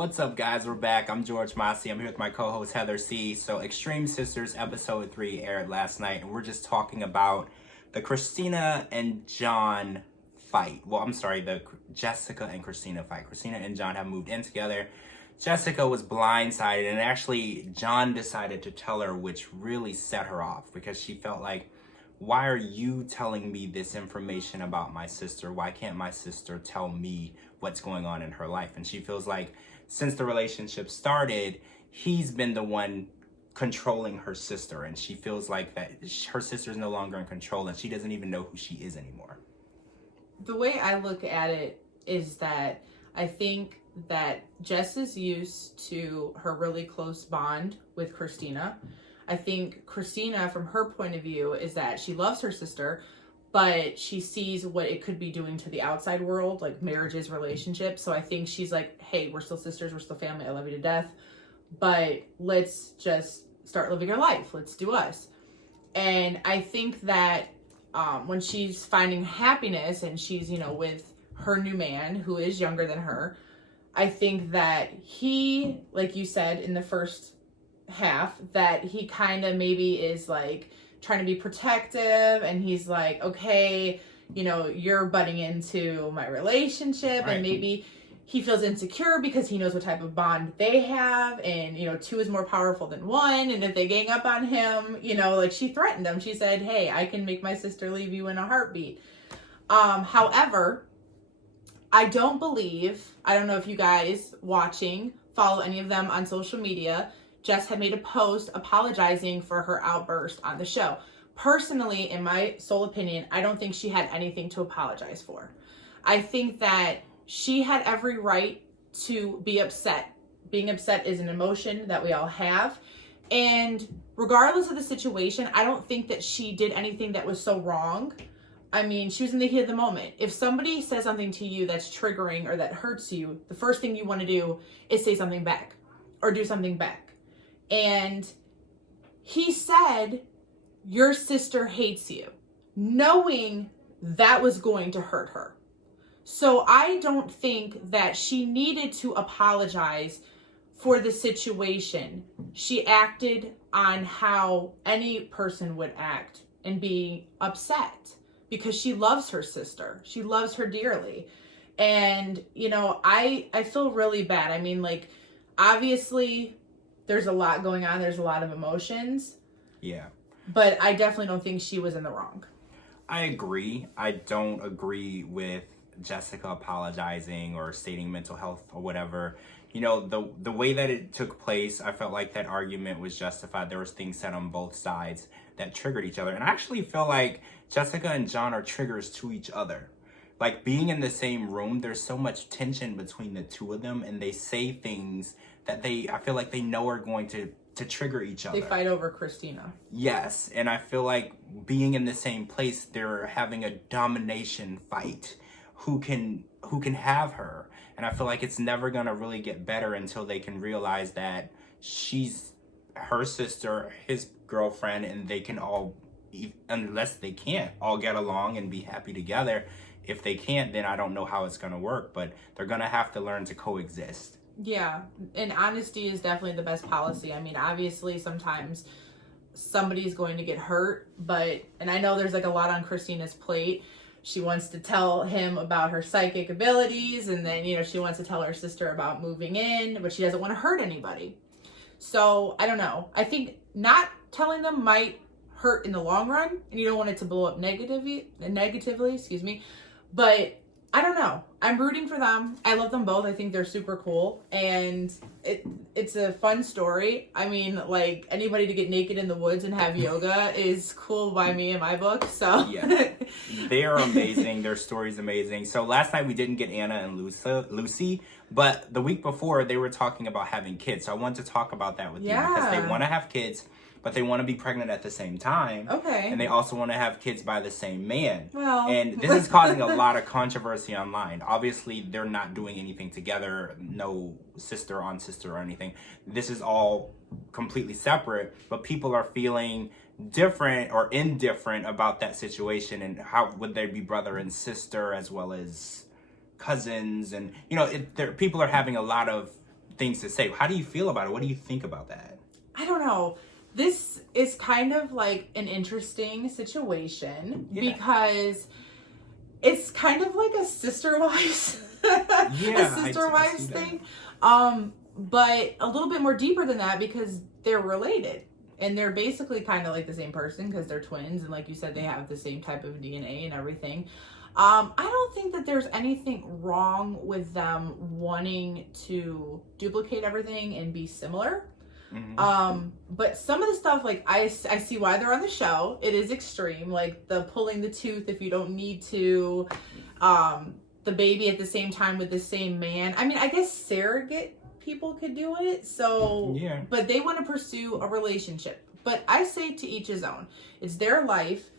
What's up, guys? We're back. I'm George Mossey. I'm here with my co-host Heather C. So Extreme Sisters episode 3 aired last night, and we're just talking about the Christina and John fight. Well, I'm sorry, the Jessica and Christina fight. Christina and John have moved in together. Jessica was blindsided, and actually John decided to tell her, which really set her off because she felt like, why are you telling me this information about my sister? Why can't my sister tell me what's going on in her life? And she feels like since the relationship started, he's been the one controlling her sister. And she feels like that her sister's no longer in control and she doesn't even know who she is anymore. The way I look at it is that I think that Jess is used to her really close bond with Christina. I think Christina, from her point of view, is that she loves her sister, but she sees what it could be doing to the outside world, like marriages, relationships. So I think she's like, hey, we're still sisters, we're still family, I love you to death, but let's just start living our life. Let's do us. And I think that when she's finding happiness and she's, with her new man who is younger than her, I think that he, like you said in the first half, that he kind of maybe is like trying to be protective, and he's like, okay, you're butting into my relationship, right. And maybe he feels insecure because he knows what type of bond they have, and two is more powerful than one, and if they gang up on him, like she threatened him. She said, hey, I can make my sister leave you in a heartbeat. However, I don't know if you guys watching follow any of them on social media. Jess had made a post apologizing for her outburst on the show. Personally, in my sole opinion, I don't think she had anything to apologize for. I think that she had every right to be upset. Being upset is an emotion that we all have. And regardless of the situation, I don't think that she did anything that was so wrong. I mean, she was in the heat of the moment. If somebody says something to you that's triggering or that hurts you, the first thing you want to do is say something back or do something back. And he said, your sister hates you, knowing that was going to hurt her. So I don't think that she needed to apologize for the situation. She acted on how any person would act and be upset because she loves her sister. She loves her dearly. And, I feel really bad. I mean, like, obviously there's a lot going on. There's a lot of emotions. Yeah. But I definitely don't think she was in the wrong. I agree. I don't agree with Jessica apologizing or stating mental health or whatever. The way that it took place, I felt like that argument was justified. There was things said on both sides that triggered each other. And I actually feel like Jessica and John are triggers to each other. Like, being in the same room, there's so much tension between the two of them, and they say things that I feel like they know are going to trigger each other. They fight over Christina. Yes, and I feel like being in the same place, they're having a domination fight. Who can have her? And I feel like it's never gonna really get better until they can realize that she's her sister, his girlfriend, and they can all, unless they can't, all get along and be happy together. If they can't, then I don't know how it's gonna work, but they're gonna have to learn to coexist. Yeah, and honesty is definitely the best policy. I mean, obviously sometimes somebody's going to get hurt, and I know there's like a lot on Christina's plate. She wants to tell him about her psychic abilities, and then, she wants to tell her sister about moving in, but she doesn't want to hurt anybody. So, I don't know. I think not telling them might hurt in the long run, and you don't want it to blow up negatively, but I don't know. I'm rooting for them. I love them both. I think they're super cool. And it's a fun story. I mean, like, anybody to get naked in the woods and have yoga is cool by me in my book. So yeah, they are amazing. Their story's amazing. So last night we didn't get Anna and Lucy, but the week before they were talking about having kids. So I wanted to talk about that with you because they want to have kids, but they want to be pregnant at the same time. Okay. And they also want to have kids by the same man. Well. And this is causing a lot of controversy online. Obviously, they're not doing anything together. No sister on sister or anything. This is all completely separate, but people are feeling different or indifferent about that situation, and how would they be brother and sister as well as cousins, and people are having a lot of things to say. How do you feel about it? What do you think about that? I don't know. This is kind of like an interesting situation because it's kind of like a sister wives thing. But a little bit more deeper than that because they're related. And they're basically kind of like the same person because they're twins. And like you said, they have the same type of DNA and everything. I don't think that there's anything wrong with them wanting to duplicate everything and be similar. Mm-hmm. But some of the stuff, like, I see why they're on the show. It is extreme. Like, the pulling the tooth if you don't need to. The baby at the same time with the same man. I mean, I guess surrogate people could do it. So, yeah. But they want to pursue a relationship. But I say to each his own. It's their life.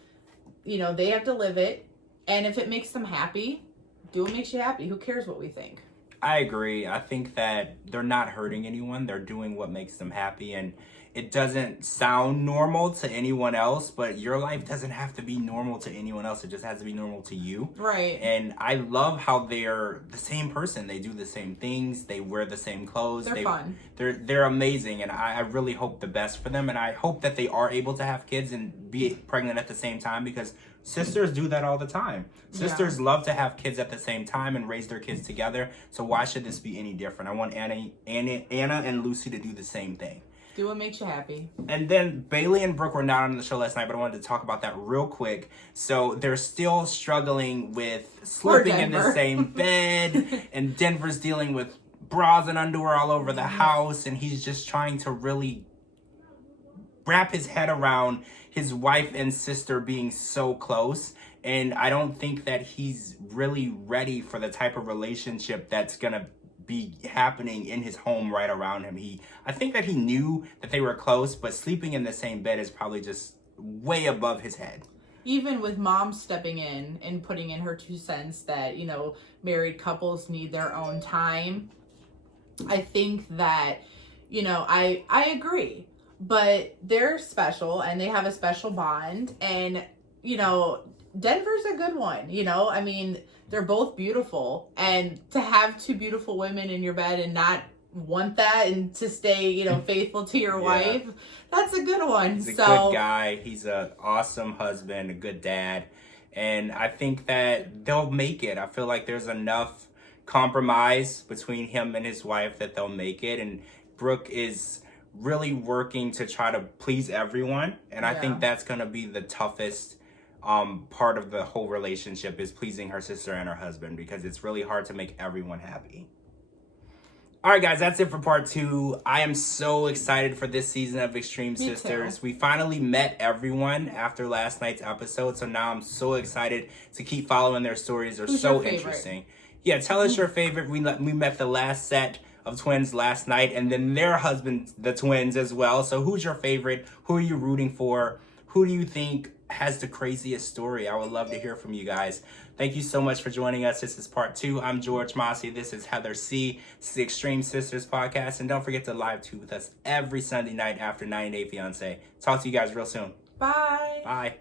You know, they have to live it. And if it makes them happy, do what makes you happy. Who cares what we think? I agree. I think that they're not hurting anyone. They're doing what makes them happy. And it doesn't sound normal to anyone else, but your life doesn't have to be normal to anyone else. It just has to be normal to you. Right. And I love how they're the same person. They do the same things. They wear the same clothes. They're fun. They're amazing. And I really hope the best for them. And I hope that they are able to have kids and be pregnant at the same time because sisters do that all the time. Sisters love to have kids at the same time and raise their kids together. So why should this be any different? I want Anna and Lucy to do the same thing. Do what makes you happy. And then Bailey and Brooke were not on the show last night, but I wanted to talk about that real quick. So they're still struggling with sleeping in the same bed, and Denver's dealing with bras and underwear all over the house, and he's just trying to really wrap his head around his wife and sister being so close. And I don't think that he's really ready for the type of relationship that's going to be happening in his home right around him. I think that he knew that they were close, but sleeping in the same bed is probably just way above his head. Even with mom stepping in and putting in her 2 cents that, you know, married couples need their own time. I think that, you know, I agree, but they're special and they have a special bond. And, you know, Denver's a good one, you know, I mean, they're both beautiful, and to have 2 beautiful women in your bed and not want that and to stay, you know, faithful to your wife, that's a good one. He's a good guy. He's an awesome husband, a good dad. And I think that they'll make it. I feel like there's enough compromise between him and his wife that they'll make it. And Brooke is really working to try to please everyone. And I think that's going to be the toughest part of the whole relationship, is pleasing her sister and her husband, because it's really hard to make everyone happy. All right, guys, that's it for part 2. I am so excited for this season of Extreme Sisters. We finally met everyone after last night's episode, so now I'm so excited to keep following their stories. They're so interesting. Yeah, tell us your favorite. We met the last set of twins last night, and then their husbands, the twins, as well. So who's your favorite? Who are you rooting for? Who do you think has the craziest story? I would love to hear from you guys. Thank you so much for joining us. This is part 2. I'm George Mossey. This is Heather C. This is the Extreme Sisters podcast. And don't forget to live tweet with us every Sunday night after 90 Day Fiancé. Talk to you guys real soon. Bye. Bye.